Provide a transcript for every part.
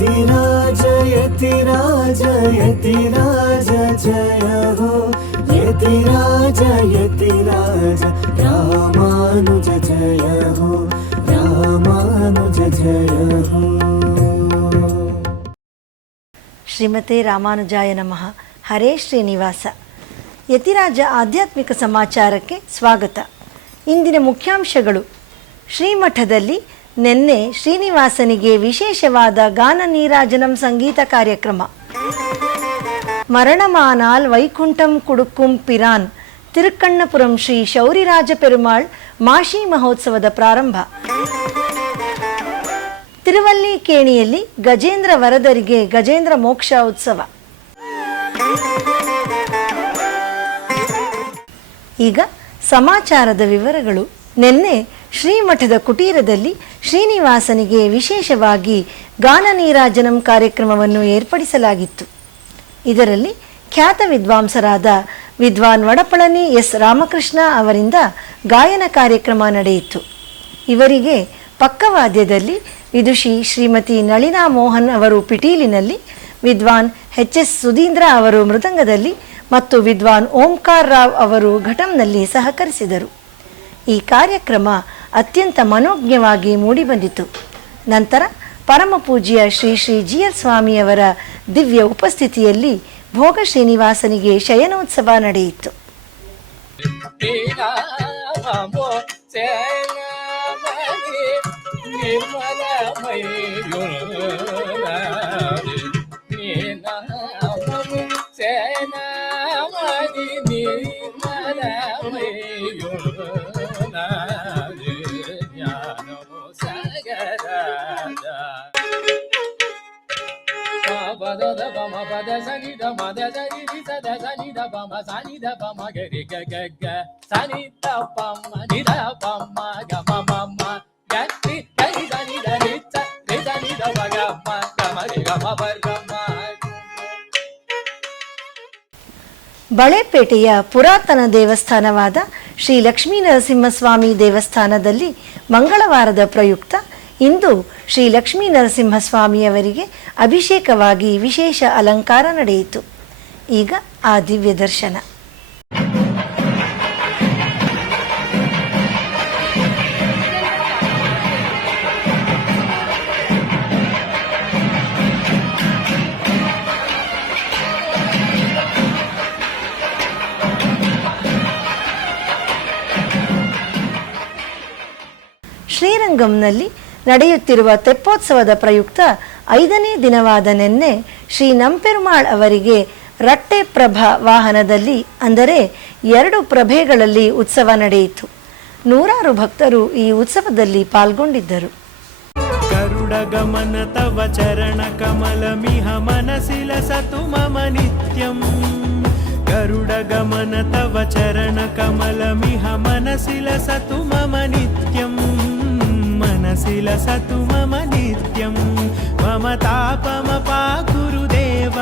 यतिराज यतिराज यतिराज जय हो यतिराज यतिराज रामानुज जय हो रामानुज जय हो। ಶ್ರೀಮತೆ ರಾಮಾನುಜಾಯ ನಮಃ. ಹರೇ ಶ್ರೀನಿವಾಸ. ಯತಿರಾಜ ಆಧ್ಯಾತ್ಮಿಕ ಸಮಾಚಾರಕ್ಕೆ ಸ್ವಾಗತ. ಇಂದಿನ ಮುಖ್ಯಾಂಶಗಳು. ಶ್ರೀಮಠದಲ್ಲಿ ನಿನ್ನೆ ಶ್ರೀನಿವಾಸನಿಗೆ ವಿಶೇಷವಾದ ಗಾನ ನೀರಾಜನಂ ಸಂಗೀತ ಕಾರ್ಯಕ್ರಮ. ಮರಣಮಾನಾಲ್ ವೈಕುಂಠಂ ಕುಡುಕುಂ ಪಿರಾನ್ ತಿರುಕ್ಕಣ್ಣಪುರಂ ಶ್ರೀ ಶೌರಿರಾಜ ಪೆರುಮಾಳ್ ಮಾಶಿ ಮಹೋತ್ಸವದ ಪ್ರಾರಂಭ. ತಿರುವಲ್ಲಿಕೇಣಿಯಲ್ಲಿ ಗಜೇಂದ್ರ ವರದರಿಗೆ ಗಜೇಂದ್ರ ಮೋಕ್ಷ ಉತ್ಸವ. ಈಗ ಸಮಾಚಾರದ ವಿವರಗಳು. ನಿನ್ನೆ ಶ್ರೀಮಠದ ಕುಟೀರದಲ್ಲಿ ಶ್ರೀನಿವಾಸನಿಗೆ ವಿಶೇಷವಾಗಿ ಗಾನ ನೀರಾಜನಂ ಕಾರ್ಯಕ್ರಮವನ್ನು ಏರ್ಪಡಿಸಲಾಗಿತ್ತು. ಇದರಲ್ಲಿ ಖ್ಯಾತ ವಿದ್ವಾಂಸರಾದ ವಿದ್ವಾನ್ ವಡಪಳನಿ ಎಸ್ ರಾಮಕೃಷ್ಣ ಅವರಿಂದ ಗಾಯನ ಕಾರ್ಯಕ್ರಮ ನಡೆಯಿತು. ಇವರಿಗೆ ಪಕ್ಕವಾದ್ಯದಲ್ಲಿ ವಿದುಷಿ ಶ್ರೀಮತಿ ನಳಿನಾ ಮೋಹನ್ ಅವರು ಪಿಟೀಲಿನಲ್ಲಿ, ವಿದ್ವಾನ್ ಎಚ್.ಎಸ್. ಸುಧೀಂದ್ರ ಅವರು ಮೃದಂಗದಲ್ಲಿ ಮತ್ತು ವಿದ್ವಾನ್ ಓಂಕಾರ್ ರಾವ್ ಅವರು ಘಟಂನಲ್ಲಿ ಸಹಕರಿಸಿದರು. ಈ ಕಾರ್ಯಕ್ರಮ ಅತ್ಯಂತ ಮನೋಜ್ಞವಾಗಿ ಮೂಡಿಬಂದಿತು. ನಂತರ ಪರಮ ಪೂಜ್ಯ ಶ್ರೀ ಶ್ರೀ ಜಿ.ಎಲ್. ಸ್ವಾಮಿಯವರ ದಿವ್ಯ ಉಪಸ್ಥಿತಿಯಲ್ಲಿ ಭೋಗ ಶ್ರೀನಿವಾಸನಿಗೆ ಶಯನೋತ್ಸವ ನಡೆಯಿತು. ಬಳೆಪೇಟೆಯ ಪುರಾತನ ದೇವಸ್ಥಾನವಾದ ಶ್ರೀ ಲಕ್ಷ್ಮೀ ನರಸಿಂಹಸ್ವಾಮಿ ದೇವಸ್ಥಾನದಲ್ಲಿ ಮಂಗಳವಾರದ ಪ್ರಯುಕ್ತ ಇಂದು ಶ್ರೀ ಲಕ್ಷ್ಮೀ ನರಸಿಂಹಸ್ವಾಮಿಯವರಿಗೆ ಅಭಿಷೇಕವಾಗಿ ವಿಶೇಷ ಅಲಂಕಾರ ನಡೆಯಿತು. ಈಗ ಆ ದಿವ್ಯ ದರ್ಶನ. ಶ್ರೀರಂಗಂನಲ್ಲಿ ನಡೆಯುತ್ತಿರುವ ತೆಪ್ಪೋತ್ಸವದ ಪ್ರಯುಕ್ತ 5ನೇ ದಿನವಾದ ನಿನ್ನೆ ಶ್ರೀ ನಂಪೆರುಮಾಳ್ ಅವರಿಗೆ ರಟ್ಟೆ ಪ್ರಭಾ ವಾಹನದಲ್ಲಿ, ಅಂದರೆ 2 ಪ್ರಭೆಗಳಲ್ಲಿ ಉತ್ಸವ ನಡೆಯಿತು. ನೂರಾರು ಭಕ್ತರು ಈ ಉತ್ಸವದಲ್ಲಿ ಪಾಲ್ಗೊಂಡಿದ್ದರು. ಗರುಡ ಗಮನ ತವ ಚರಣ ಕಮಲ ಮಿಹ ಮನಸಿಲ ಸತು ಮಮ ನಿತ್ಯಂ ಗರುಡ ಗಮನ ತವ ಚರಣ ಕಮಲ ಮಿಹ ಮನಸಿಲ ಸತು ಮಮ ನಿತ್ಯಂ ಮನಸಿಲ ಸತು ಮಮ ನಿತ್ಯಂ ಮಮ ತಾಪಮ ಪಾಕುರು ದೇವ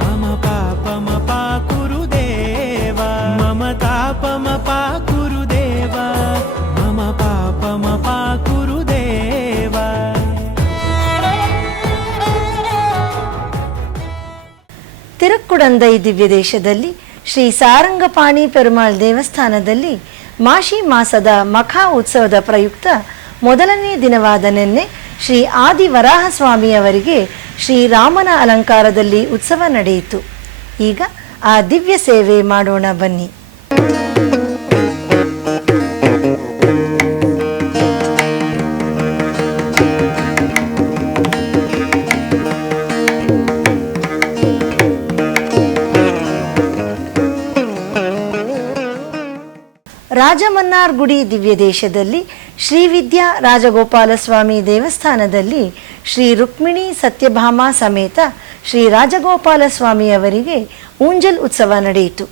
ಮಮ ಪಾಪಮ ಪಾಕುರು ದೇವ ಮಮ ತಾಪಮ ಪಾಕುರು ದೇವ ಮಮ ಪಾಪಮ ಪಾಕುರು ದೇವ. ತಿರುಕ್ಕುಡಂದೈ ದಿವ್ಯ ದೇಶದಲ್ಲಿ ಶ್ರೀ ಸಾರಂಗಪಾಣಿ ಪೆರುಮಾಳ್ ದೇವಸ್ಥಾನದಲ್ಲಿ ಮಾಶಿ ಮಾಸದ ಮಖಾ ಉತ್ಸವದ ಪ್ರಯುಕ್ತ ಮೊದಲನೇ ದಿನವಾದ ನಿನ್ನೆ ಶ್ರೀ ಆದಿ ವರಾಹಸ್ವಾಮಿಯವರಿಗೆ ಶ್ರೀರಾಮನ ಅಲಂಕಾರದಲ್ಲಿ ಉತ್ಸವ ನಡೆಯಿತು. ಈಗ ಆ ದಿವ್ಯ ಸೇವೆ ಮಾಡೋಣ ಬನ್ನಿ. ರಾಜಮನ್ನಾರ್ಗುಡಿ ದಿವ್ಯ ದೇಶದಲ್ಲಿ ಶ್ರೀ ವಿದ್ಯಾ ರಾಜಗೋಪಾಲಸ್ವಾಮಿ ದೇವಸ್ಥಾನದಲ್ಲಿ ಶ್ರೀ ರುಕ್ಮಿಣಿ ಸತ್ಯಭಾಮ ಸಮೇತ ಶ್ರೀ ರಾಜಗೋಪಾಲಸ್ವಾಮಿಯವರಿಗೆ ಊಂಜಲ್ ಉತ್ಸವ ನಡೆಯಿತು.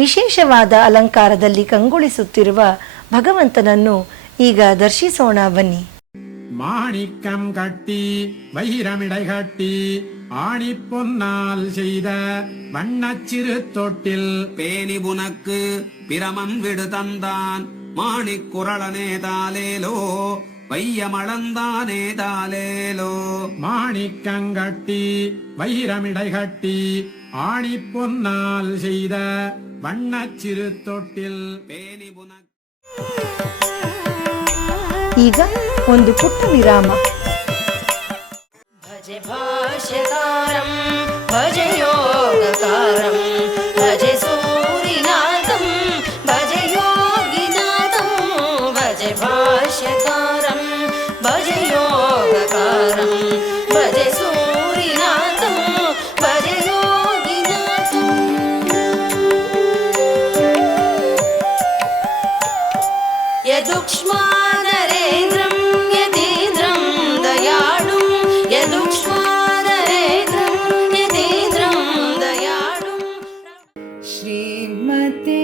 ವಿಶೇಷವಾದ ಅಲಂಕಾರದಲ್ಲಿ ಕಂಗೊಳಿಸುತ್ತಿರುವ ಭಗವಂತನನ್ನು ಈಗ ದರ್ಶಿಸೋಣ ಬನ್ನಿ. மாணிக்கம் கட்டி வைரமிடை கட்டி ஆணி பொன்னால் செய்த வண்ணச்சிறு தொட்டில் பேணி புனக்கு பிரமன் விடு தந்தான் மாணிக் குரளனே தாலேலோ வையமளந்தானே தாலேலோ. மாணிக்கங்கட்டி வைரமிடை கட்டி ஆணி பொன்னால் செய்த வண்ணச்சிறு தொட்டில் பேணி புன ಈಗ ಒಂದು ಪುಟ್ಟ ವಿರಾಮ. ಭಜೆ ಭಾಷ್ಯಕಾರಂ ಭಜೆ ಯೋಗಕಾರಂ ಭಜೆ ಸೂರಿನಾಥಂ ಭಜೆ ಯೋಗಿನಾಥಂ ಭಜೆ ಭಾಷ್ಯಕಾರಂ ಭಜೆ ಯೋಗಕಾರಂ ಭಜೆ ಸೂರಿನಾಥಂ ಭಜೆ ಯೋಗಿನಾಥಂ. ಯದುಕ್ಷ್ಮಾ ನರೇಂದ್ರಂ ಯತೀಂದ್ರಂ ದಯಾಳುಂ ಯದುಕ್ಷ್ಮಾನರೇಂದ್ರಂ ಯತೀಂದ್ರಂ ದಯಾಳುಂ. ಶ್ರೀಮತೆ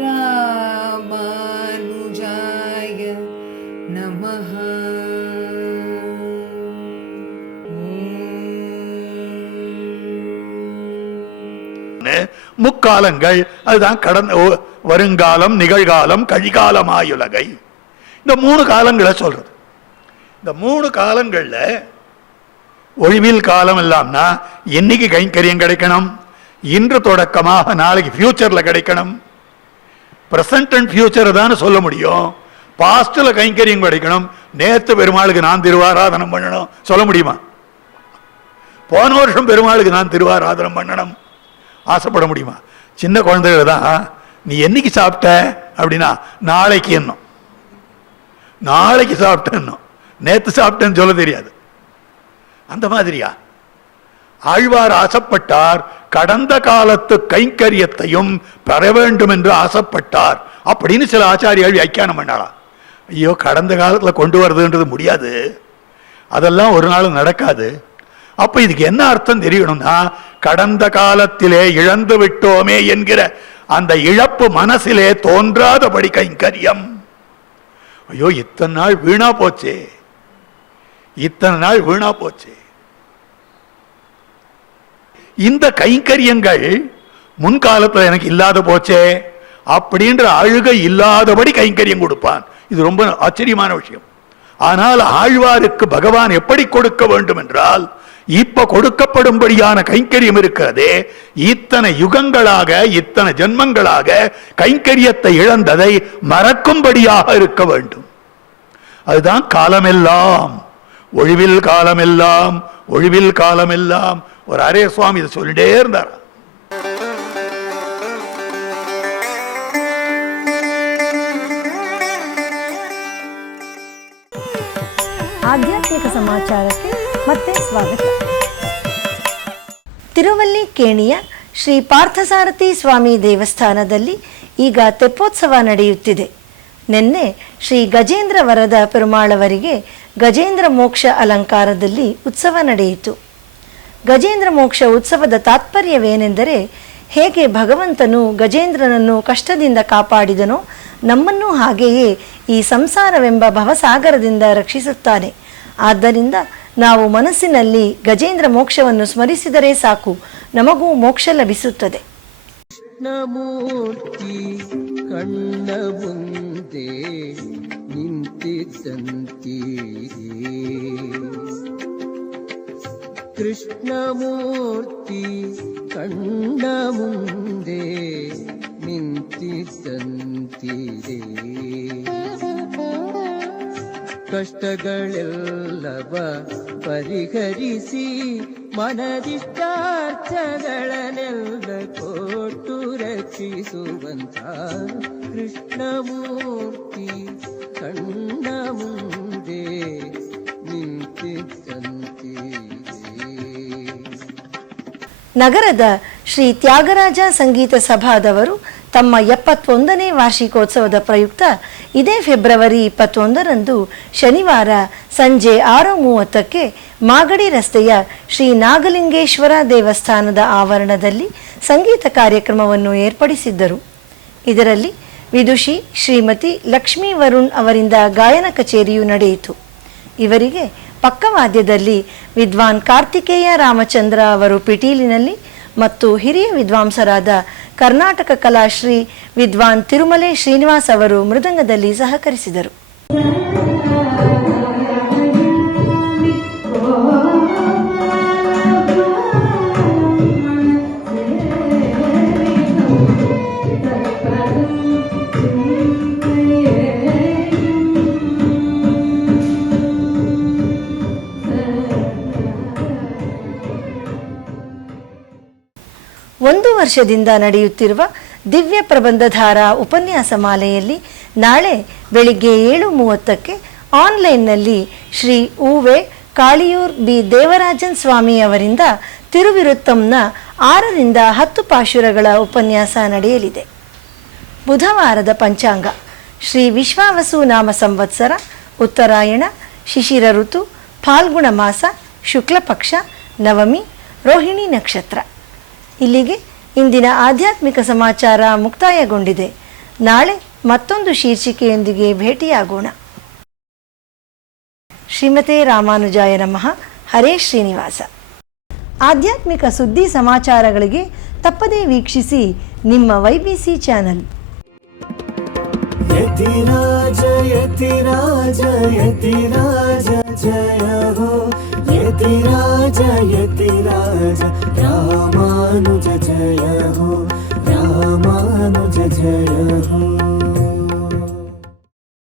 ರಾಮಾನುಜಾಯ ನಮಃ. முக்காலங்கள் அதுதான் கடந்த வருங்காலம், நிகழ்காலம், கழிகாலம், ஆயுலகை. இந்த 3 காலங்களை சொல்றது. இந்த 3 காலங்கள்ல ஒழிவில் காலம் இல்லாமனா இன்னைக்கு கைங்கரியம் கிடைக்கணும், இன்று தொடக்கமாக நாளைக்கு ஃபியூச்சர்ல கிடைக்கணும். பிரசன்ட் அண்ட் ஃபியூச்சர் தான் சொல்ல முடியும். பாஸ்ட்ல கைங்கரியம் கிடைக்கணும். நேத்து பெருமாளுக்கு நான் திருவாராதனம் பண்ணணும் சொல்ல முடியுமா? போன வருஷம் பெருமாளுக்கு நான் திருவாராதனம் பண்ணணும் ஆசைப்பட முடியுமா? சின்ன குழந்தைகள் தான் நீ என்னைக்கு சாப்பிட்ட அப்படின்னா நாளைக்கு என்னும், நாளைக்கு சாப்பிட்டேன்னு, நேத்து சாப்பிட்டேன்னு சொல்ல தெரியாது. அந்த மாதிரியா ஆழ்வார் ஆசைப்பட்டார், கடந்த காலத்து கைங்கரியத்தையும் பெற வேண்டும் என்று ஆசைப்பட்டார் அப்படின்னு சில ஆச்சாரியால் வியாக்கியானம் பண்ணாலாம். ஐயோ, கடந்த காலத்தில் கொண்டு வருதுன்றது முடியாது, அதெல்லாம் ஒரு நாள் நடக்காது. அப்ப இதுக்கு என்ன அர்த்தம் தெரியணும்னா, கடந்த காலத்திலே இழந்து விட்டோமே என்கிற அந்த இழப்பு மனசிலே தோன்றாதபடி கைங்கரியம். ஐயோ, இத்தனை நாள் வீணா போச்சே, இத்தனை நாள் வீணா போச்சே. இந்த கைங்கரியங்கள் முன்காலத்தில் எனக்கு இல்லாத போச்சே அப்படின்ற அழுகை இல்லாதபடி கைங்கரியம் கொடுப்பான். இது ரொம்ப ஆச்சரியமான விஷயம். ஆனால் ஆழ்வாருக்கு பகவான் எப்படி கொடுக்க வேண்டும் என்றால், இப்ப கொடுக்கப்படும்படியான கைங்கரியம் இருக்கிறதே, இத்தனை யுகங்களாக இத்தனை ஜென்மங்களாக கைங்கரியத்தை இழந்ததை மறக்கும்படியாக இருக்க வேண்டும். அதுதான் காலமெல்லாம் ஒழிவில் காலமெல்லாம் ஒழிவில் காலமெல்லாம். ஒரு அரே சுவாமி இதை சொல்லிட்டே இருந்தார். ಆಧ್ಯಾತ್ಮಿಕ ಸಮಾಚಾರಕ್ಕೆ ಮತ್ತೆ ಸ್ವಾಗತ. ತಿರುವಲ್ಲಿಕೇಣಿಯ ಶ್ರೀ ಪಾರ್ಥಸಾರಥಿ ಸ್ವಾಮಿ ದೇವಸ್ಥಾನದಲ್ಲಿ ಈಗ ತೆಪ್ಪೋತ್ಸವ ನಡೆಯುತ್ತಿದೆ. ನಿನ್ನೆ ಶ್ರೀ ಗಜೇಂದ್ರ ವರದ ಪೆರುಮಾಳವರಿಗೆ ಗಜೇಂದ್ರ ಮೋಕ್ಷ ಅಲಂಕಾರದಲ್ಲಿ ಉತ್ಸವ ನಡೆಯಿತು. ಗಜೇಂದ್ರ ಮೋಕ್ಷ ಉತ್ಸವದ ತಾತ್ಪರ್ಯವೇನೆಂದರೆ, ಹೇಗೆ ಭಗವಂತನು ಗಜೇಂದ್ರನನ್ನು ಕಷ್ಟದಿಂದ ಕಾಪಾಡಿದನೋ ನಮ್ಮನ್ನು ಹಾಗೆಯೇ ಈ ಸಂಸಾರವೆಂಬ ಭವಸಾಗರದಿಂದ ರಕ್ಷಿಸುತ್ತಾನೆ. ಆದ್ದರಿಂದ ನಾವು ಮನಸ್ಸಿನಲ್ಲಿ ಗಜೇಂದ್ರ ಮೋಕ್ಷವನ್ನು ಸ್ಮರಿಸಿದರೆ ಸಾಕು, ನಮಗೂ ಮೋಕ್ಷ ಲಭಿಸುತ್ತದೆ. ಕೃಷ್ಣಮೂರ್ತಿ ಕಣ್ಣ ಮುಂದೆ ನಿಂತಿದ್ದಂತೀರಿ, ಕೃಷ್ಣಮೂರ್ತಿ ಕಣ್ಣ ಮುಂದೆ ನಿಂತಿದ್ದಂತೀರಿ, ಕಷ್ಟಗಳೆಲ್ಲವ ಪರಿಹರಿಸಿ ಮನದಿಷ್ಟಾರ್ಥಗಳನ್ನೆಲ್ಲ ಕೊಟ್ಟು ರಕ್ಷಿಸುವಂತ ಕೃಷ್ಣಮೂರ್ತಿ ಕಣ್ಣ ಮುಂದೆ ನಿಂತಿದ್ದಂತೀರಿ. ನಗರದ ಶ್ರೀ ತ್ಯಾಗರಾಜ ಸಂಗೀತ ಸಭಾದವರು ತಮ್ಮ 71ನೇ ವಾರ್ಷಿಕೋತ್ಸವದ ಪ್ರಯುಕ್ತ ಇದೇ ಫೆಬ್ರವರಿ 21ರಂದು ಶನಿವಾರ ಸಂಜೆ 6:30ಕ್ಕೆ ಮಾಗಡಿ ರಸ್ತೆಯ ಶ್ರೀ ನಾಗಲಿಂಗೇಶ್ವರ ದೇವಸ್ಥಾನದ ಆವರಣದಲ್ಲಿ ಸಂಗೀತ ಕಾರ್ಯಕ್ರಮವನ್ನು ಏರ್ಪಡಿಸಿದ್ದರು. ಇದರಲ್ಲಿ ವಿದುಷಿ ಶ್ರೀಮತಿ ಲಕ್ಷ್ಮೀ ವರುಣ್ ಅವರಿಂದ ಗಾಯನ ಕಚೇರಿಯು ನಡೆಯಿತು. ಇವರಿಗೆ ಪಕ್ಕವಾದ್ಯದಲ್ಲಿ ವಿದ್ವಾನ್ ಕಾರ್ತಿಕೇಯ ರಾಮಚಂದ್ರ ಅವರು ಪಿಟೀಲಿನಲ್ಲಿ ಮತ್ತು ಹಿರಿಯ ವಿದ್ವಾಂಸರಾದ ಕರ್ನಾಟಕ ಕಲಾಶ್ರೀ ವಿದ್ವಾನ್ ತಿರುಮಲೆ ಶ್ರೀನಿವಾಸ್ ಅವರು ಮೃದಂಗದಲ್ಲಿ ಸಹಕರಿಸಿದರು. 1 ವರ್ಷದಿಂದ ನಡೆಯುತ್ತಿರುವ ದಿವ್ಯ ಪ್ರಬಂಧಧಾರ ಉಪನ್ಯಾಸ ಮಾಲೆಯಲ್ಲಿ ನಾಳೆ ಬೆಳಿಗ್ಗೆ 7:30ಕ್ಕೆ ಆನ್ಲೈನ್ನಲ್ಲಿ ಶ್ರೀ ಉವೆ ಕಾಳಿಯೂರ್ ಬಿ ದೇವರಾಜನ್ ಸ್ವಾಮಿ ಅವರಿಂದ ತಿರುವಿರುತ್ತಂನ 6ರಿಂದ 10 ಪಾಶುರಗಳ ಉಪನ್ಯಾಸ ನಡೆಯಲಿದೆ. ಬುಧವಾರದ ಪಂಚಾಂಗ ಶ್ರೀ ವಿಶ್ವಾವಸು ನಾಮ ಸಂವತ್ಸರ, ಉತ್ತರಾಯಣ, ಶಿಶಿರ ಋತು, ಫಾಲ್ಗುಣ ಮಾಸ, ಶುಕ್ಲ ಪಕ್ಷ, ನವಮಿ, ರೋಹಿಣಿ ನಕ್ಷತ್ರ. ಇಲ್ಲಿಗೆ ಇಂದಿನ ಆಧ್ಯಾತ್ಮಿಕ ಸಮಾಚಾರ ಮುಕ್ತಾಯಗೊಂಡಿದೆ. ನಾಳೆ ಮತ್ತೊಂದು ಶೀರ್ಷಿಕೆಯೊಂದಿಗೆ ಭೇಟಿಯಾಗೋಣ. ಶ್ರೀಮತೆ ರಾಮಾನುಜಾಯ ನಮಃ. ಹರೇ ಶ್ರೀನಿವಾಸ. ಆಧ್ಯಾತ್ಮಿಕ ಸುದ್ದಿ ಸಮಾಚಾರಗಳಿಗೆ ತಪ್ಪದೇ ವೀಕ್ಷಿಸಿ ನಿಮ್ಮ YBC ಚಾನಲ್. ಯತಿರಾಜ ಯತಿರಾಜ ಯತಿರಾಜ ಜಯ ಹೋ ಯತಿರಾಜ ಯತಿರಾಜ ರಾಮಾನುಜ ಜಯ ಹೋ ರಾಮಾನುಜ ಜಯ